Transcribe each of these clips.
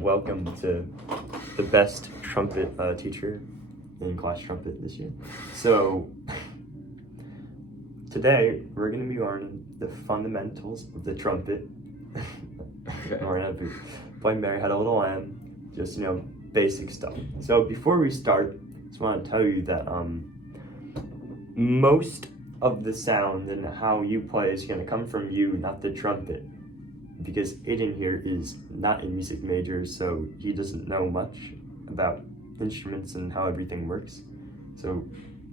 welcome to the best trumpet teacher in class trumpet this year. So today we're going to be learning the fundamentals of the trumpet. Okay. We're going to be playing Mary Had a Little Lamb, just basic stuff. So before we start, I just want to tell you that most of the sound and how you play is going to come from you, not the trumpet. Because Aiden here is not a music major, so he doesn't know much about instruments and how everything works. So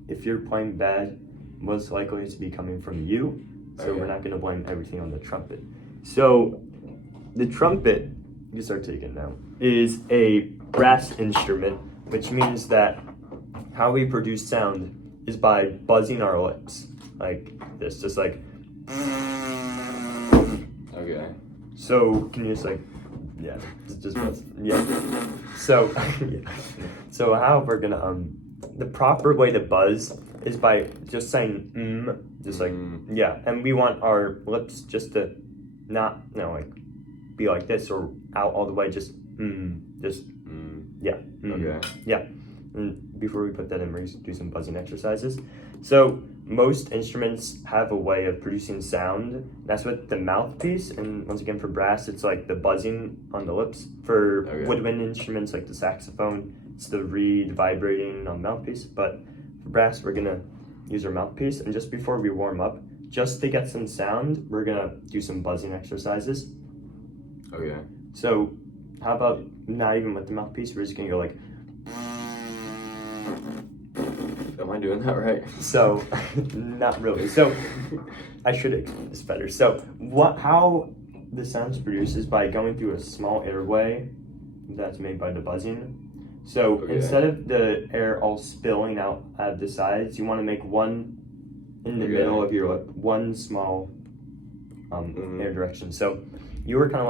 if you're playing bad, most likely it's to be coming from you. So We're not going to blame everything on the trumpet. So the trumpet, you can start taking now, is a brass instrument, which means that how we produce sound is by buzzing our lips like this, just like. Okay. So can you just just buzz? Yeah. So So how we're gonna the proper way to buzz is by just saying just like yeah, and we want our lips just to not be like this or out all the way, just yeah. Okay. Yeah. And before we put that in, we're going to do some buzzing exercises. So most instruments have a way of producing sound. That's with the mouthpiece, and once again for brass, it's like the buzzing on the lips. For woodwind instruments like the saxophone, it's the reed vibrating on the mouthpiece. But for brass, we're gonna use our mouthpiece. And just before we warm up, just to get some sound, we're gonna do some buzzing exercises. Okay. So how about not even with the mouthpiece? We're just gonna go like. Am I doing that right? So, not really. So, I should explain this better. So, how the sound's produced is by going through a small airway that's made by the buzzing. So, instead of the air all spilling out at the sides, you want to make one in the middle of your lip, one small air direction. So, you were kind of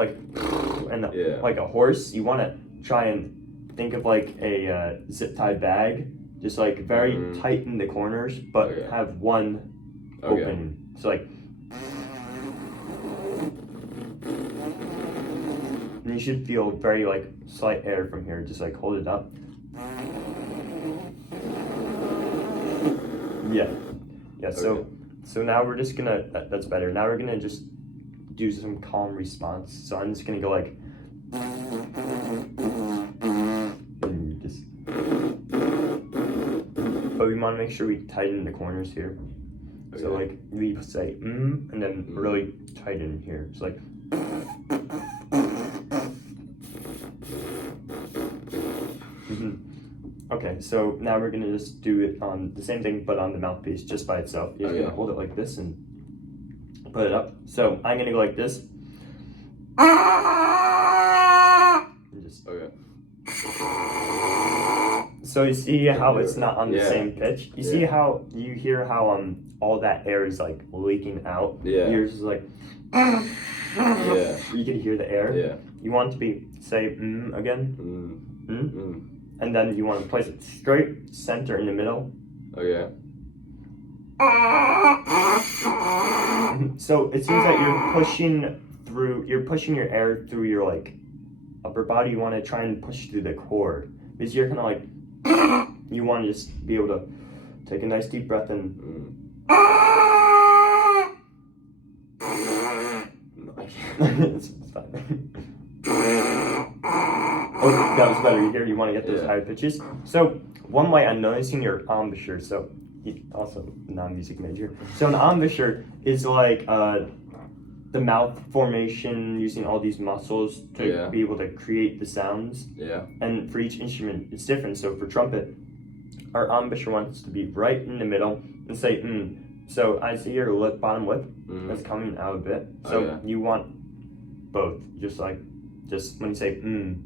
like a horse. You want to try and think of like a zip tie bag. Just like very tight in the corners, but have one opening. So like, and you should feel very like slight air from here. Just like hold it up. Yeah. So now we're just gonna. That's better. Now we're gonna just do some calm response. So I'm just gonna go like. And just. But we want to make sure we tighten the corners here. Okay. So like we say and then really tighten here. It's like Okay, so now we're gonna just do it on the same thing but on the mouthpiece just by itself. You're gonna hold it like this and put it up. So I'm gonna go like this. And just So you see how it's not on the same pitch? You see how you hear how all that air is like leaking out? Yeah. Yours is like You can hear the air. Yeah. You want to say again. And then you want to place it straight center in the middle. Okay. So it seems like you're pushing your air through your like upper body. You want to try and push through the core. Because you're kind of like, you want to just be able to take a nice deep breath in. It's fine. Oh, that was better. You want to get those higher pitches. So one way I'm noticing your embouchure. So also non-music major. So an embouchure is like the mouth formation using all these muscles to be able to create the sounds. Yeah. And for each instrument, it's different. So for trumpet, our embouchure wants to be right in the middle and say So I see your bottom lip that's coming out a bit. So you want both. Just when you say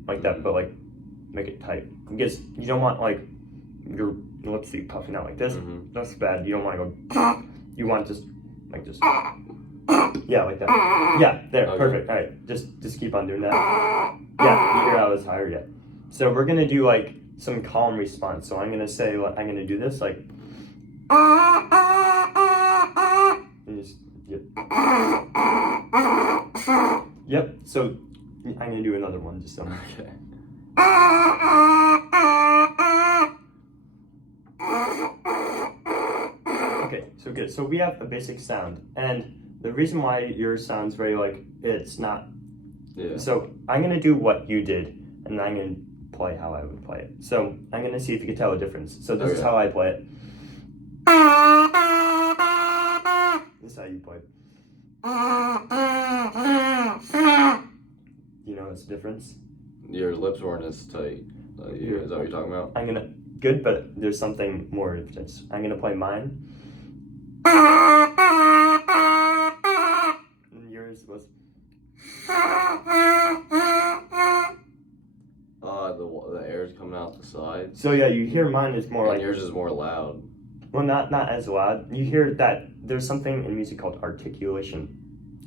like that, but like make it tight. Because you don't want like your lips to be puffing out like this. That's bad. You don't want to go. You want just like this. Yeah, like that. Yeah, there, perfect. All right, just keep on doing that. Yeah, you hear how it's higher yet. So we're gonna do like some calm response. So I'm gonna say, I'm gonna do this like. And just, yep. So I'm gonna do another one just so. Okay. Okay, so good. So we have a basic sound, and the reason why yours sounds very like it's not. Yeah. So I'm gonna do what you did, and I'm gonna play how I would play it. So I'm gonna see if you can tell the difference. So this is how I play it. This is how you play it. You know what's the difference? Your lips weren't as tight. Is that what you're talking about? I'm gonna good, but there's something more of this. I'm gonna play mine. And yours was. The air's coming out the sides. So yeah, you hear mine is more And like yours is more loud. well, not as loud. You hear that there's something in music called articulation,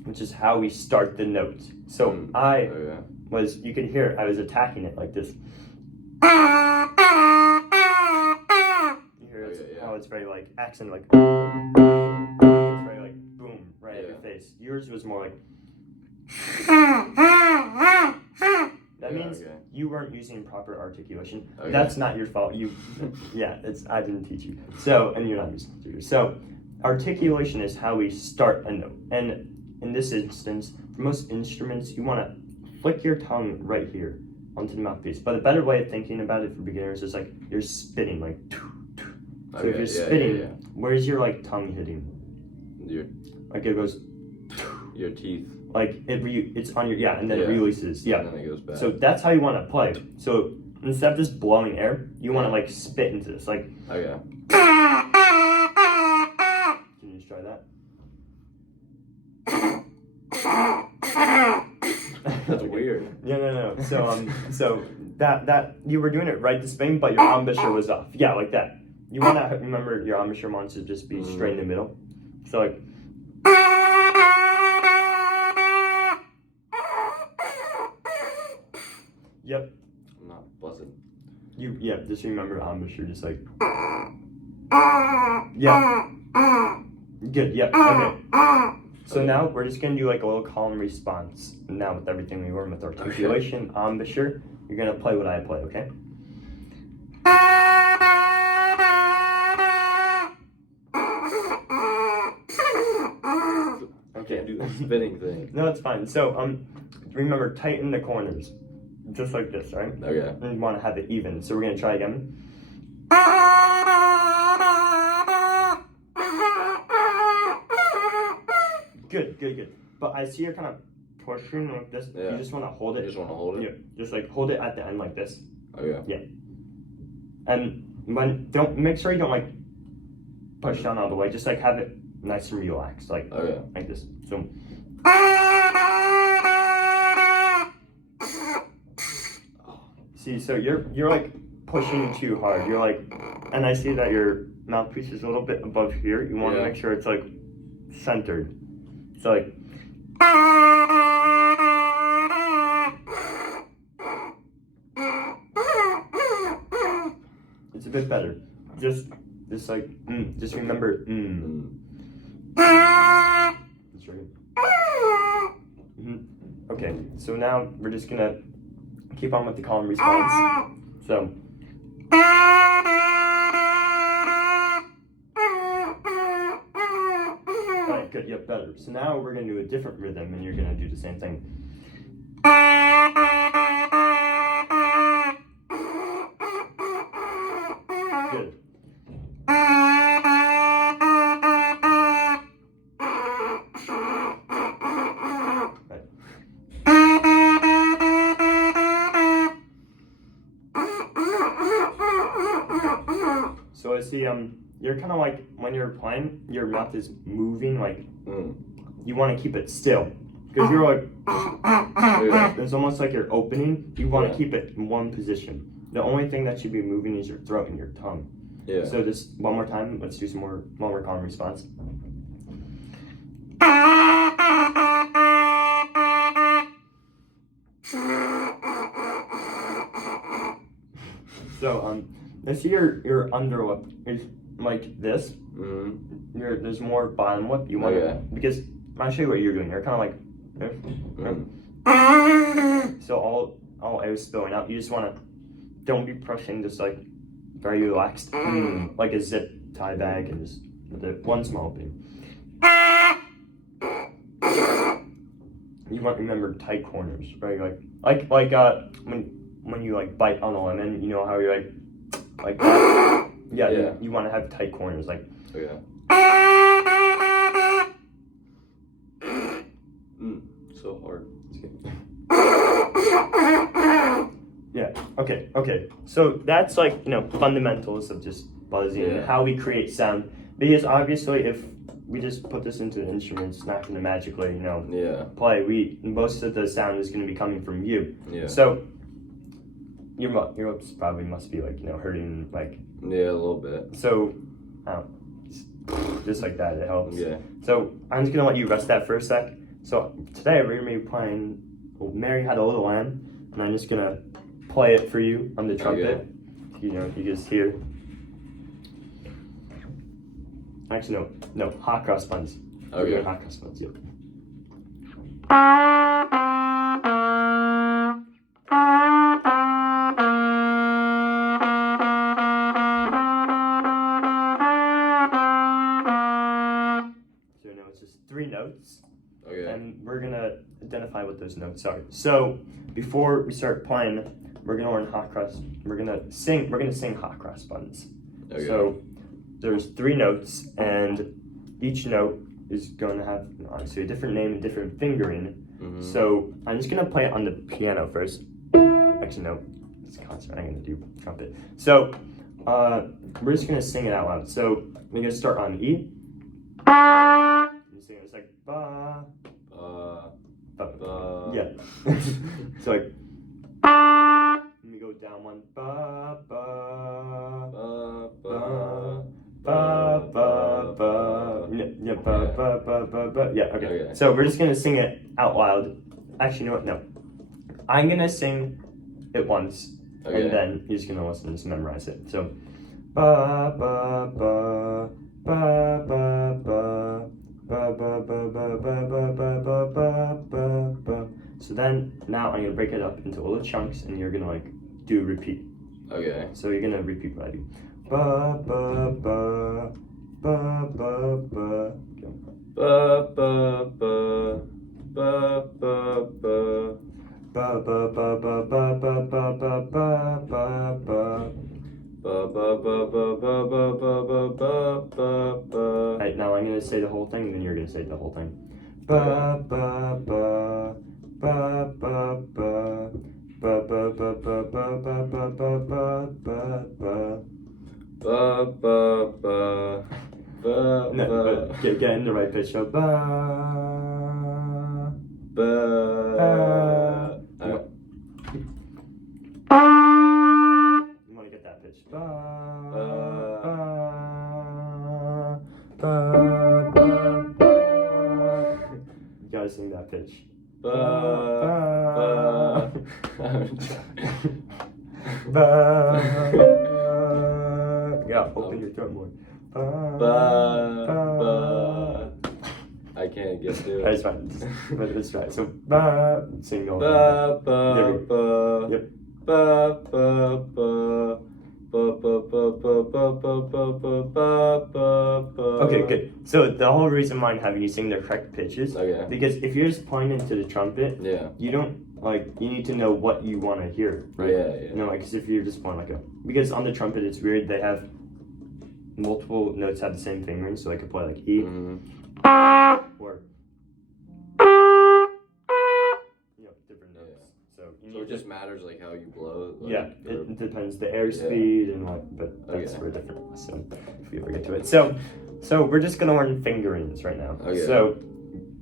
which is how we start the notes. So you can hear I was attacking it like this. You hear how it's very like accent, like it's very like boom right at your face. Yours was more like. That means you weren't using proper articulation. Okay. That's not your fault. I didn't teach you. So, and you're not using it. So, articulation is how we start a note. And in this instance, for most instruments, you want to flick your tongue right here onto the mouthpiece. But a better way of thinking about it for beginners is like you're spitting, like. So if you're spitting, where's your like tongue hitting? Like it goes. Your teeth. Like it's on your and then it releases And then it goes back. So that's how you want to play. So instead of just blowing air, you want to like spit into this. Like. Okay. Can you just try that? That's weird. No. So that you were doing it right this thing, but your embouchure was off. Yeah, like that. You want to remember your embouchure wants to just be straight in the middle. So like. Yep. I'm not buzzing. Just remember embouchure, just like. Yeah. Good, yep, okay. So now we're just gonna do like a little calm response. Now with everything we learned with articulation, embouchure, you're gonna play what I play, okay? Okay. Do the spinning thing. No, it's fine. So remember, tighten the corners. Just like this, right? Okay. And you want to have it even. So we're going to try again. Good. But I see you're kind of pushing like this. Yeah. You just want to hold it. You just want to hold it? Yeah. Just like hold it at the end like this. Okay. Yeah. And make sure you don't like push down all the way. Just like have it nice and relaxed. Like this. So. See, so you're like pushing too hard. You're like, and I see that your mouthpiece is a little bit above here. You want to make sure it's like centered. So like. It's a bit better. Just like just remember That's right. Okay, so now we're just gonna keep on with the calm response. So. Alright, good, yep, better. So now we're gonna do a different rhythm and you're gonna do the same thing. Good. So I see you're kind of like when you're playing, your mouth is moving like you want to keep it still because you're like it's almost like you're opening. You want to keep it in one position. The only thing that should be moving is your throat and your tongue. Yeah. So just one more time. Let's do one more calm response. So let's see your underlip is like this. There's more bottom lip. You want because I'll show you what you're doing. You're kind of like this. so all air spilling out. You just wanna don't be brushing, just like very relaxed, like a zip tie bag, and just with it one small bit. You want to remember tight corners, right? Like when you like bite on a lemon, you know how you're like that. Yeah. You want to have tight corners, like. Okay. So hard. Yeah. Okay. So that's like, you know, fundamentals of just buzzing and how we create sound. Because obviously, if we just put this into an instrument, it's not going to magically, you know, play. Most of the sound is going to be coming from you. Yeah. So your lips probably must be like, you know, hurting, like. Yeah, a little bit. So, just like that, it helps. Yeah. So I'm just gonna let you rest that for a sec. So today we're gonna be playing Mary Had a Little Lamb, and I'm just gonna play it for you on the trumpet. Okay. You know, you just hear. Actually, no, hot cross buns. Okay. Hot cross buns. Yep. Three notes, and we're gonna identify what those notes are. So before we start playing, we're gonna learn hot cross. We're gonna sing hot cross buns. Okay. So there's three notes, and each note is going to have obviously a different name and different fingering. So I'm just gonna play it on the piano first. Actually, no, it's concert. I'm gonna do trumpet. So we're just gonna sing it out loud. So we're gonna start on E. It's like ba, yeah. So like, let me go down one, ba ba ba ba ba ba, yeah ba ba ba ba ba, yeah. Okay. So we're just gonna sing it out loud. Actually, you know what? No, I'm gonna sing it once, and then you're just gonna listen and just memorize it. So ba ba ba ba ba ba. Ba, ba, ba, ba, ba, ba, ba, ba, ba, ba, ba. So then, now I'm gonna break it up into little chunks, and you're gonna like do repeat. Okay. So you're gonna repeat what I do. Ba ba ba ba ba ba. Ba ba ba ba ba ba. Ba ba ba ba ba ba ba ba ba ba ba. Ba ba ba ba ba ba ba ba ba ba ba. Alright, now I'm gonna say the whole thing, then you're gonna say the whole thing. Ba ba ba ba ba ba ba ba ba ba ba ba ba ba ba ba ba ba ba. No, get in the right pitch. So ba ba. You want to get that pitch. Ba ba ba ba. You gotta sing that pitch. Ba ba. Yeah, open your throat more. Ba. I can't get to it. That's fine. But it's right. So ba, sing the ba ba ba. Yep. Ba ba ba. Okay, good. So the whole reason why I'm having you sing the correct pitches, because if you're just playing into the trumpet, you don't you need to know what you want to hear, right? Yeah. You know, because if you're just playing because on the trumpet it's weird, they have multiple notes have the same fingering, so I could play like E, or different notes. So it just matters like how you blow. It depends the airspeed and but that's for a different lesson if we ever get to it. So we're just gonna learn fingerings right now. So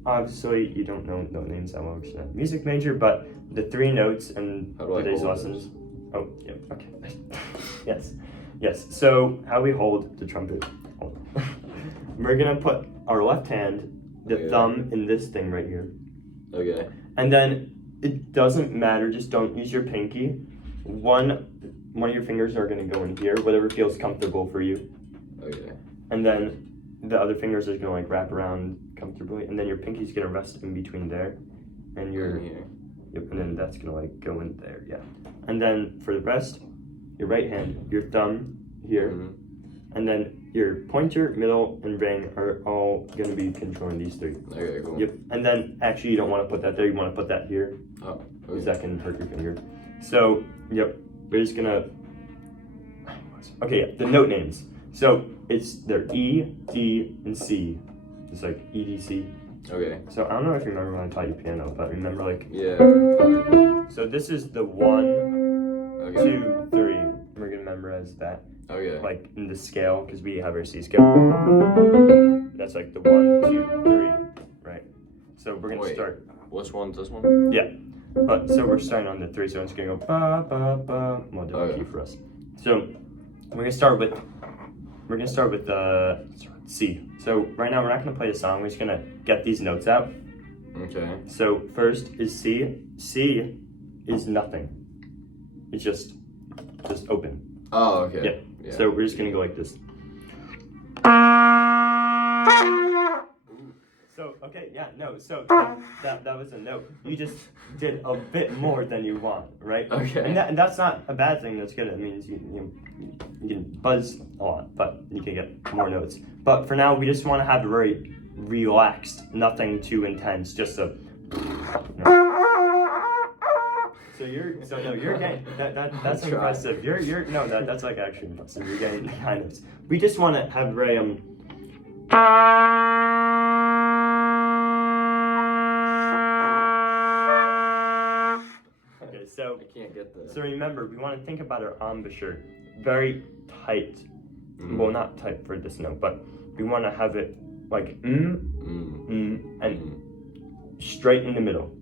obviously you don't know no names that well because you're not a music major, but the three notes and today's lessons. Oh yeah, okay. Yes. So how we hold the trumpet. We're gonna put our left hand, the thumb in this thing right here. Okay. And then it doesn't matter, just don't use your pinky. One of your fingers are gonna go in here, whatever feels comfortable for you. Okay. And then the other fingers are gonna wrap around comfortably, and then your pinky's gonna rest in between there, and your Yep, and then that's gonna like go in there, yeah. And then for the rest, your right hand, your thumb here, and then your pointer, middle, and ring are all gonna be controlling these three. Okay, cool. Yep, and then actually you don't want to put that there, you want to put that here, because that can hurt your finger. So, yep, we're just gonna, okay, yeah, the note names. So they're E, D, and C. It's like E, D, C. Okay. So I don't know if you remember when I taught you piano, but remember like, Yeah. so this is the 1, 2, 3. We're gonna memorize that. Okay. Like in the scale, because we have our C scale. That's like the 1, 2, 3, right? So we're gonna start. Which one's this one? Yeah. But so we're starting on the 3, so it's gonna go ba ba ba. Well, double key for us. So we're gonna start with C. So right now we're not gonna play the song. We're just gonna get these notes out. Okay. So first is C. C is nothing. It's just open. Oh, okay. Yep. Yeah. So we're just gonna go like this. So okay, yeah, no. So that was a note. You just did a bit more than you want, right? Okay. And that's not a bad thing. That's good. It means you can buzz a lot, but you can get more notes. But for now, we just want to have it very relaxed, nothing too intense, just a. So you're getting that's impressive. That's like actually impressive. You're getting kind of. We just want to have very Okay, so I can't get this. So remember, we want to think about our embouchure very tight. Well, not tight for this note, but we want to have it like and straight in the middle.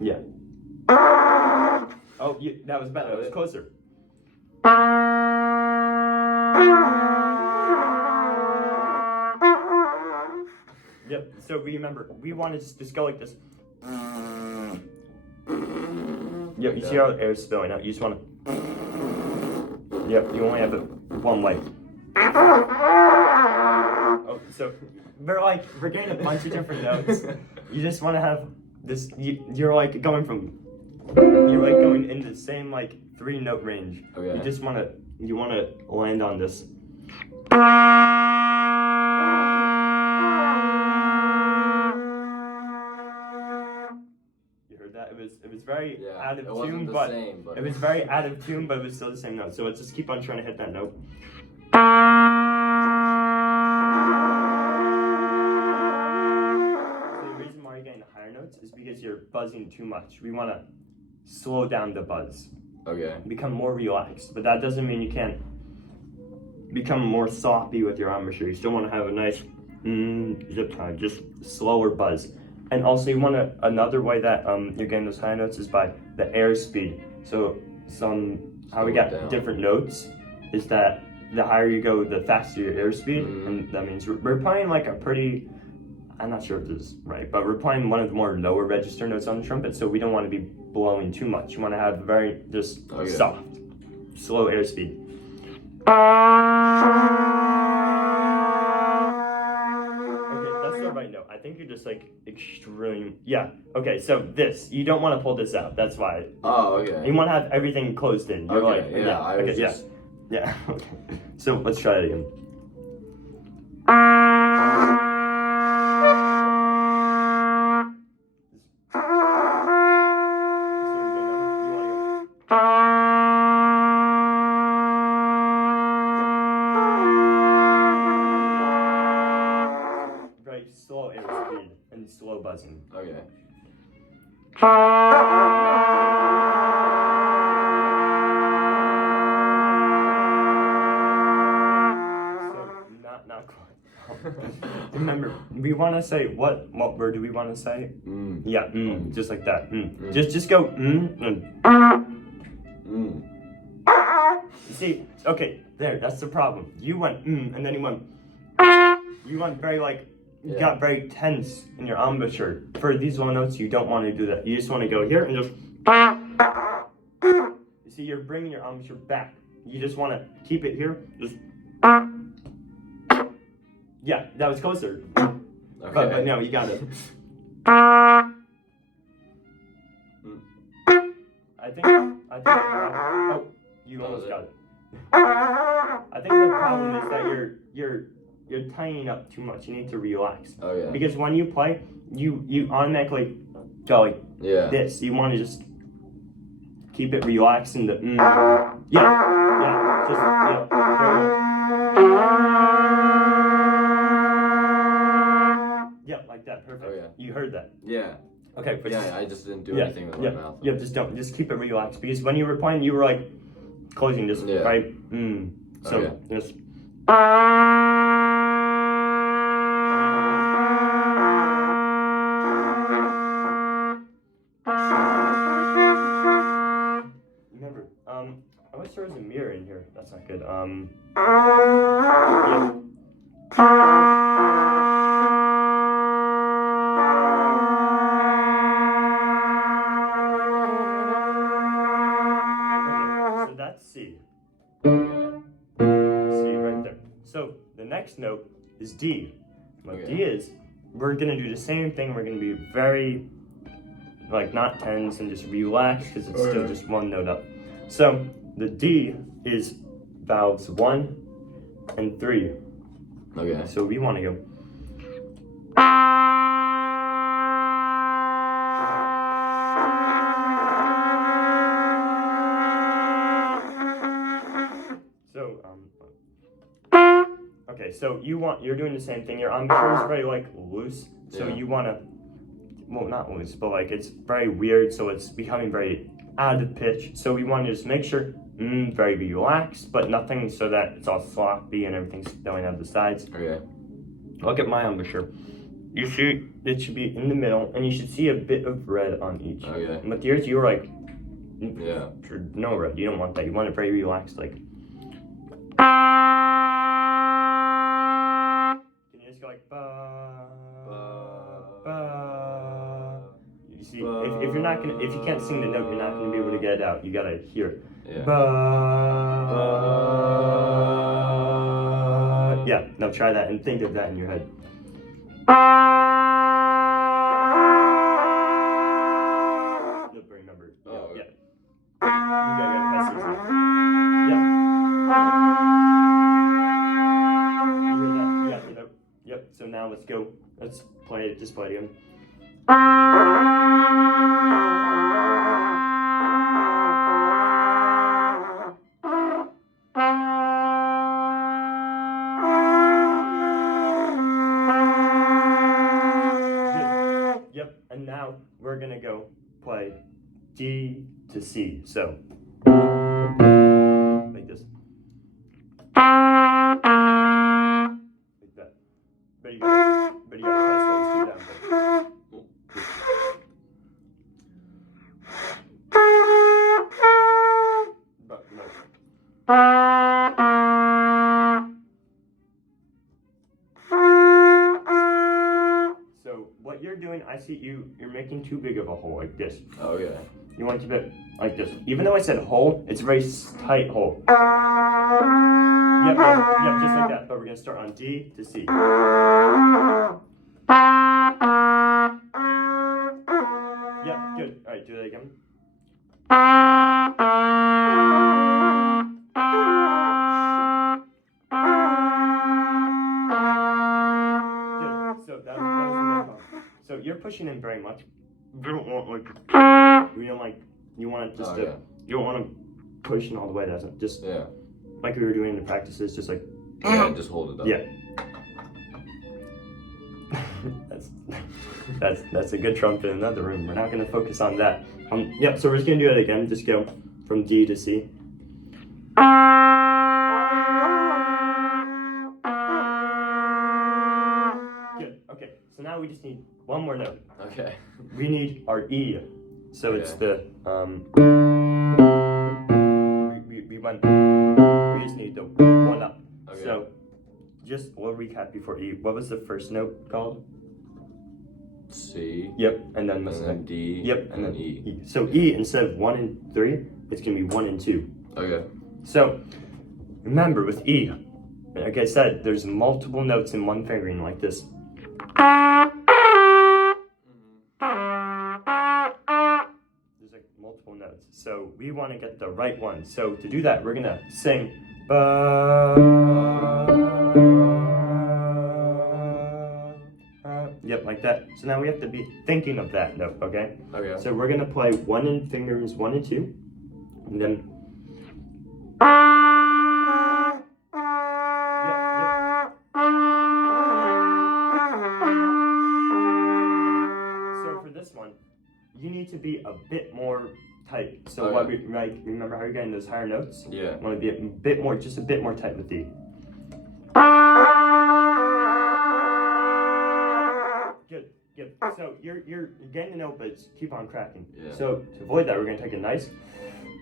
Yeah. Oh, that was better. That was closer. Yep. So remember, we want to just go like this. Yep. You see how the air is spilling out? You just want to. Yep. You only have one way. Oh, so we're getting a bunch of different notes. You just want to have this. You're like going in the same like 3-note range. Okay. You just want to land on this. You heard that? It was very out of tune, but it was very out of tune, but it was still the same note. So let's just keep on trying to hit that note. So the reason why you're getting the higher notes is because you're buzzing too much. We want to slow down the buzz. Okay. Become more relaxed, but that doesn't mean you can't become more sloppy with your embouchure. You still want to have a nice zip time, just slower buzz. And also, you want to another way that you're getting those high notes is by the air speed. So how we got different notes is that the higher you go, the faster your air speed, and that means we're playing like a pretty. I'm not sure if this is right, but we're playing one of the more lower register notes on the trumpet, so we don't want to be blowing too much. You want to have very soft, slow air speed. Okay, that's the right note. I think you're just like extreme. Yeah. Okay, so this you don't want to pull this out. That's why. Oh, okay. You want to have everything closed in. You're okay. Yeah. Okay. So let's try it again. Very slow air speed and slow buzzing. Okay. Not quite. Remember, we want to say what word do we want to say? Yeah, just like that. Just go and. You see, okay, there. That's the problem. You went and then you went. You went very you got very tense in your embouchure. For these low notes, you don't want to do that. You just want to go here and just. You see, you're bringing your embouchure back. You just want to keep it here. Just. Yeah, that was closer. Okay. But no, you got it. Oh, you almost got it. I think the problem is that you're tightening up too much. You need to relax. Oh yeah. Because when you play, you automatically go like this. You want to just keep it relaxed in the like that. Perfect. Oh, yeah. You heard that. Yeah. Okay. But I just didn't do anything with my mouth. Yeah. Just keep it relaxed because when you were playing, you were like closing just right. So just. Remember, I wish there was a mirror in here. That's not good. Yeah. Okay, so that's C. C right there. So the next note is D. What D is, we're gonna do the same thing. We're gonna be very, like, not tense and just relax because it's still just one note up. So the D is valves 1 and 3. Okay. So we want to go. Okay, so you're doing the same thing. Your embouchure is very like loose, so you want to, well, not loose, but like it's very weird, so it's becoming very out of pitch. So we want to just make sure very relaxed, but nothing so that it's all sloppy and everything's going out the sides. Okay. Look at my embouchure. You see, it should be in the middle, and you should see a bit of red on each. Okay. But yours, you're like, no red. You don't want that. You want it very relaxed, like. Like you see, if you're not gonna, if you can't sing the note, you're not gonna be able to get it out. You gotta hear it. Yeah. Now try that and think of that in your head. Nope, remember. Yeah. You gotta press these. Yep, so now let's go. Let's play it, just play it again. Good. Yep, and now we're gonna go play D to C. So, like this. But you gotta press those two down. But no. So what you're doing, I see you're making too big of a hole like this. Oh yeah. You want to keep it like this. Even though I said hole, it's a very tight hole. Yep, just like that. But we're gonna start on D to C. Yep, good. All right, do that again. Good. So that was the main part. So you're pushing in very much. You don't want you want it just to. You don't want to push in all the way. That's it. Just like we were doing in the practices, just like. Yeah, just hold it up. Yeah. that's a good trumpet in another room. We're not gonna focus on that. Yep. So we're just gonna do it again. Just go from D to C. Good. Okay. So now we just need one more note. Okay. We need our E. So it's the we just need the one up. Okay. So just we'll recap before E. What was the first note called? C. Yep, and then D. Yep, and then E. So E, instead of 1 and 3, it's gonna be 1 and 2. Okay. So remember with E, like I said, there's multiple notes in one fingering like this. There's like multiple notes. So we want to get the right one. So to do that, we're gonna sing. Yep, like that. So now we have to be thinking of that note, okay? Okay. So we're gonna play fingers 1 and 2, and then. So for this one, you need to be a bit more tight. So what we remember how you're getting those higher notes? Yeah. Want to be a bit more, just a bit more tight with the. Good. So you're getting the note, but keep on cracking. Yeah. So to avoid that, we're gonna take a nice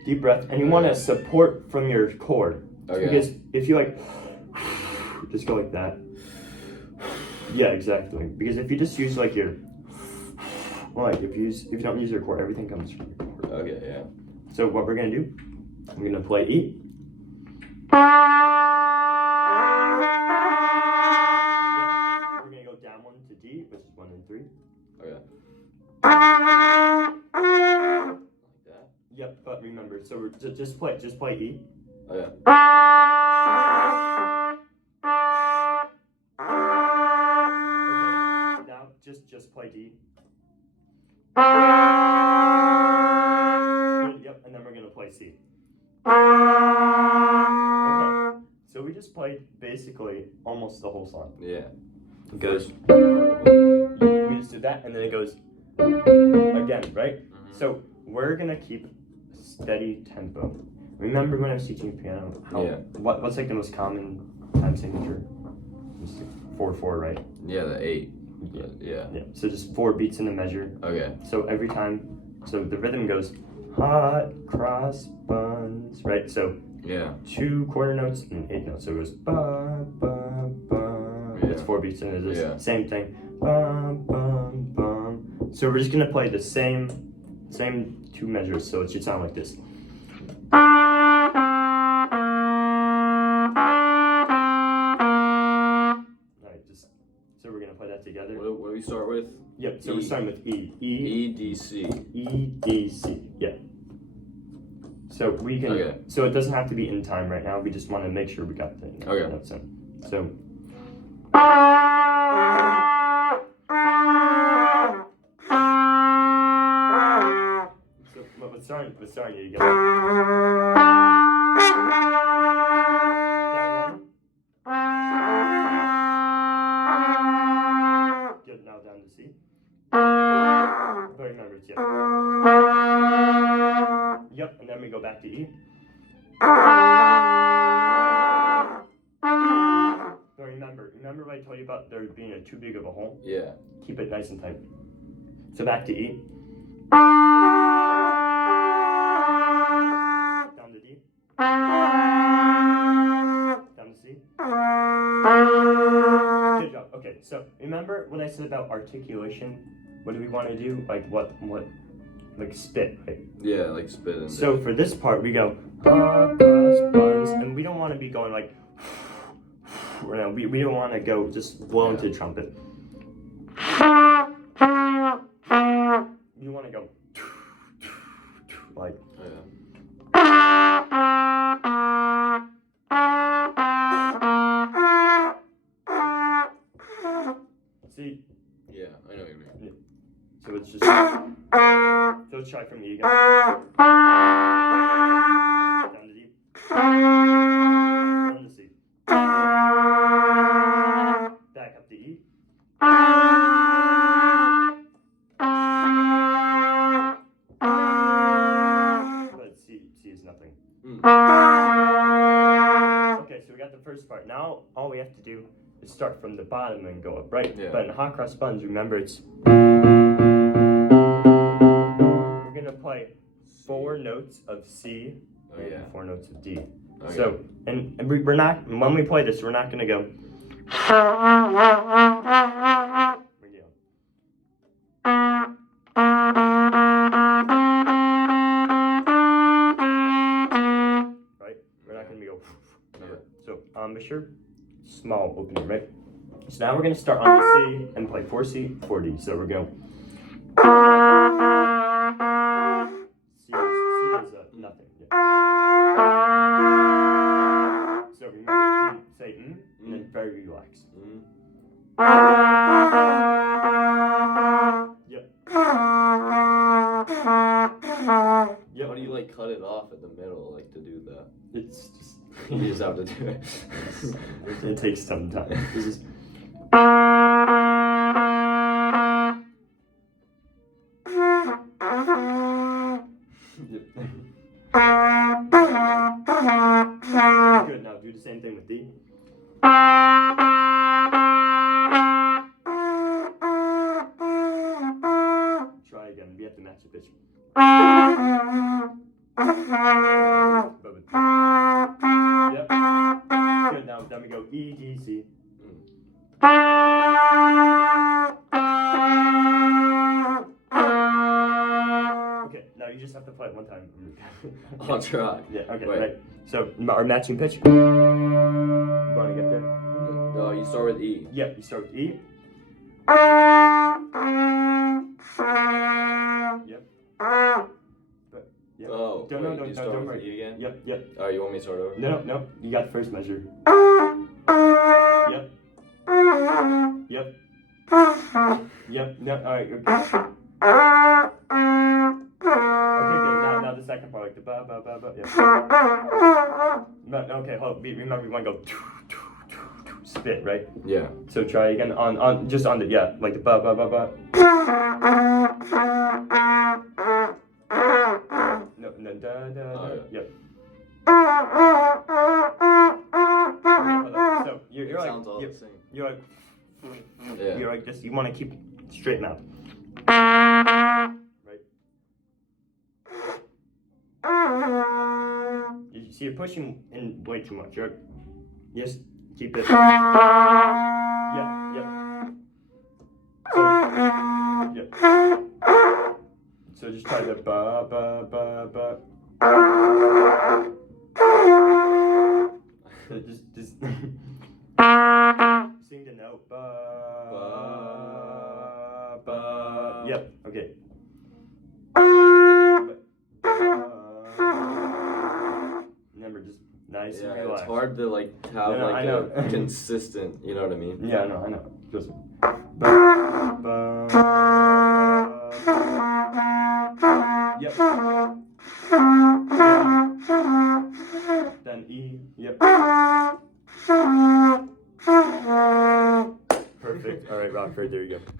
deep breath, and you want to support from your core. Okay. Because if you like, just go like that. Yeah, exactly. Because if you just use like your, if you don't use your core, everything comes from your core. Okay. Yeah. So what we're gonna do? We're gonna play E. Down 1 to D, which is 1 and 3. Okay. Like that? Yep, but remember, so we're just play E. Okay. Okay, now just play D. Yep, and then we're gonna play C. Okay, so we just played basically almost the whole song. Yeah. It goes, we just did that, and then it goes again, right? Mm-hmm. So we're gonna keep a steady tempo. Remember when I was teaching piano, what's like the most common time signature? It's 4/4, right? Yeah, the 8. Yeah. So just 4 beats in the measure. Okay. So every time, so the rhythm goes hot cross buns, right? So 2 quarter notes and 8 notes. So it goes ba ba ba. It's 4 beats and it's the same thing. Bum bum bum. So we're just gonna play the same 2 measures. So it should sound like this. Alright, so we're gonna play that together. What do we start with? Yep. So we're starting with E. E D C. E D C. Yeah. So we can. So it doesn't have to be in time right now. We just want to make sure we got the notes in. So. Let's start you together. Good. Now down to C. But remember, it's Yep, and then we go back to E. But remember what I told you about there being too big of a hole? Yeah. Keep it nice and tight. So back to E. Down to D. Down to C. Good job. Okay, so remember when I said about articulation? What do we want to do? Like what? Like spit, right? Yeah, like spit. So for this part, we go cross buns, and we don't want to be going like. We don't want to go just blow into the trumpet. You want to go like. See? Yeah, I know what you mean. Yeah. So it's just. So let's try from E again. Down to D. Down to C. Back up to E. But C is nothing. Okay, so we got the first part. Now all we have to do is start from the bottom and go up, right? Yeah. But in hot cross buns, remember it's. We're gonna play 4 notes of C and 4 notes of D. Okay. So, and we're not, when we play this, we're not gonna go. Right? We're not gonna go. So, embouchure, small opening, right? So now we're gonna start on the C and play 4C, 4D. So we're going. C is So remember, say and then very relaxed. Yep. Yep. How do you like cut it off in the middle, like to do that? It's just You just have to do it. it takes some time. This is good. Now do the same thing with D. Try again. We have to match the pitch. Yep. Good. Now then we go E, D, C. Okay. Now you just have to play it one time. I'll try. Yeah. Okay. Wait. Right. So our matching pitch. You want to get there? You start with E. Yep. You start with E. Yep. Yep. Oh, Don't start worry. with E again? Yep. Yep. Alright, you want me to start over? No. You got the first measure. Yep. Yep. Yep. No. All right. Okay. Okay. Good. Now the second part, like the ba ba ba ba. Yeah. No. Okay. Hold. Remember, we want to go spit, right? Yeah. So try again on just on the like the ba ba ba ba. No. Da da. Yep. So you're like Sounds all the same. You're like Yeah. you're like this. You want to keep straight mouth. Right. You see, you're pushing in way too much. You're yes. Keep it. Yep. So, yep. So just try the ba ba ba ba. So just sing the note. Ba ba. Yep. Okay. Remember, just nice and Yeah, relaxed. it's hard to like have Yeah, I like know. a consistent, you know what I mean? Yeah, I know. Just yep. Then E. Yep. Perfect. All right, Rockford, there you go.